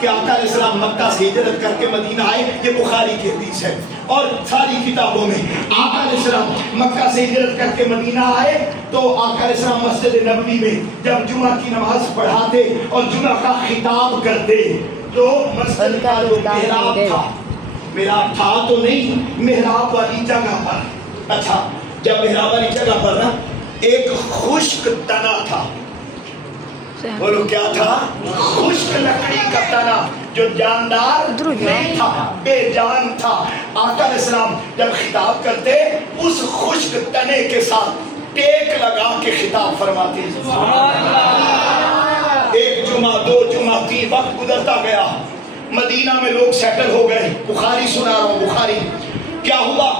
کہ آقا علیہ السلام مکہ سے ہجرت کر کے مدینہ آئے، یہ بخاری کی حدیث ہے، اور ساری کتابوں میں آقا علیہ السلام مکہ سے ہجرت کر کے مدینہ آئے تو آقا علیہ السلام مسجد نبوی میں جب جمعہ کی نماز پڑھاتے اور جمعہ کا خطاب کرتے تو مسجد کا جو محراب تھا، محراب تھا تو نہیں، محراب والی جگہ پر، اچھا جب محراب والی جگہ پر نا ایک خشک تنا تھا، بولو کیا تھا؟ خشک لکڑی کا تنا جو جاندار نہیں تھا، بے جان تھا۔ آقا علیہ السلام جب خطاب کرتے اس خشک تنے کے ساتھ ٹیک لگا کے خطاب فرماتے۔ ایک جمعہ، دو جمعہ، تین، وقت گزرتا گیا، مدینہ میں لوگ سیٹل ہو گئے، بخاری سنا رہا ہوں، بخاری کیا ہوا؟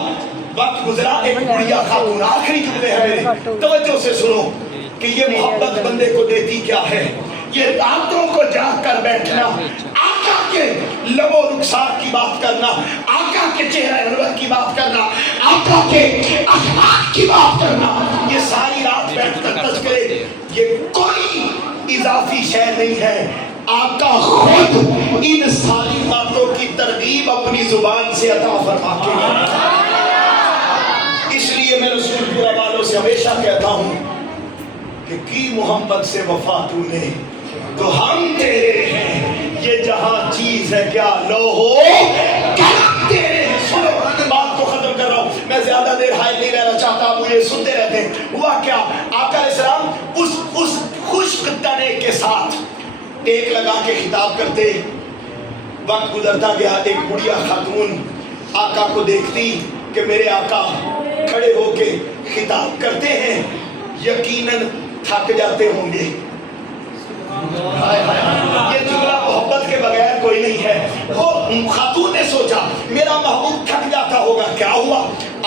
وقت گزرا، ایک بڑھیا خاتون، آخری جملے ہیں میرے، توجہ سے سنو کہ یہ محبت بندے کو دیتی کیا ہے۔ یہ راتوں کو جاگ کر بیٹھنا، آقا کے لب و رخسار کی بات کرنا، آقا کے چہرہ انور کی بات کرنا، آقا کے اخلاق کی بات کرنا، یہ ساری رات بیٹھ کر تذکرے، یہ کوئی اضافی شے نہیں ہے۔ آقا خود ان ساری باتوں کی ترغیب اپنی زبان سے عطا فرما کے گئے۔ اس لیے میں رسول پورا والوں سے ہمیشہ کہتا ہوں کہ کی محمد سے وفا تو نے تو ہم تیرے ہیں، یہ جہاں چیز ہے کیا لوہو قلم تیرے ہیں۔ سنو بات کو ختم کر رہا ہوں، میں زیادہ دیر حائل نہیں رہنا چاہتا، مجھے سنتے رہتے ہیں۔ ہوا کیا؟ آقا علیہ السلام اس خشک تنے کے ساتھ ٹیک لگا کے خطاب کرتے، وقت گزرتا گیا، ایک بڑھیا خاتون آقا کو دیکھتی کہ میرے آقا کھڑے ہو کے خطاب کرتے ہیں، یقیناً تھک جاتے ہوں گے۔ یہ جملہ محبت کے بغیر کوئی نہیں ہے۔ وہ خاتون نے سوچا میرا محبوب تھک جاتا ہوگا، کیا ہوا؟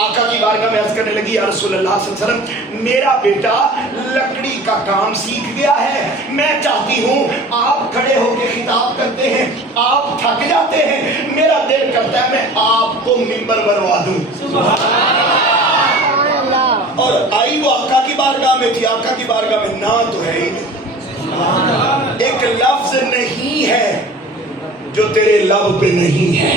آقا کی بارگاہ میں عرض کرنے لگی، یا رسول اللہ صلی اللہ علیہ وسلم، میرا بیٹا لکڑی کا کام سیکھ گیا ہے، میں چاہتی ہوں آپ کھڑے ہو کے خطاب کرتے ہیں، آپ تھک جاتے ہیں، میرا دل کرتا ہے میں آپ کو منبر بنوا دوں۔ اور آئی وہ آقا کی بارگاہ میں تھی، آقا کی بارگاہ میں نہ تو ہے ہی نہیں، ایک لفظ نہیں ہے جو تیرے لب پہ نہیں ہے۔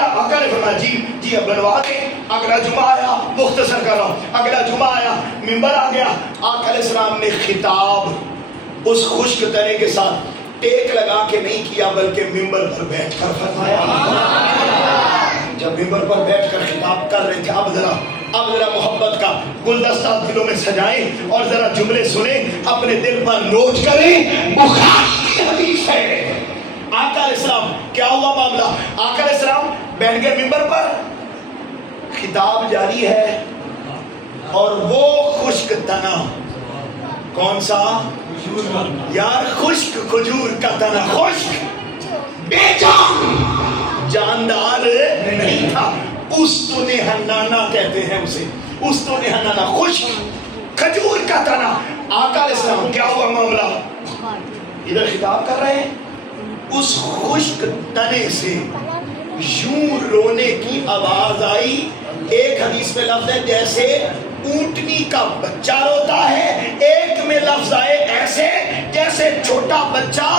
آقا نے فرمایا جی اب بنوا دیں۔ اگلا جمعہ آیا، مختصر کر رہا ہوں، اگلا جمعہ آیا، منبر آ گیا، آقا علیہ السلام نے خطاب اس خشک تنے کے ساتھ ٹیک لگا کے نہیں کیا بلکہ منبر پر بیٹھ کر فرمایا۔ جب منبر پر بیٹھ کر خطاب کر رہے تھے، اب ذرا محبت کا گلدستہ دلوں میں سجائیں اور ذرا جملے سنیں، اپنے دل پر نوٹ کریں۔ بخاری کی حدیث ہے، آقا علیہ السلام کیا ہوا معاملہ؟ آقا علیہ السلام بیٹھ گئے منبر پر، خطاب جاری ہے، اور وہ خشک تنا، کون سا یار؟ خشک کھجور کا تنا، خشک بے جان، جاندار نہیں تھا، استون حنانہ کہتے ہیں اسے، استون حنانہ، خشک کھجور کا تنا۔ آقا علیہ السلام کیا ہوا معاملہ؟ ادھر خطاب کر رہے ہیں، اس خشک تنے سے یوں رونے کی آواز آئی۔ ایک حدیث میں لفظ ہے جیسے اونٹنی کا بچہ روتا ہے، ایک میں لفظ آئے ایسے جیسے چھوٹا بچہ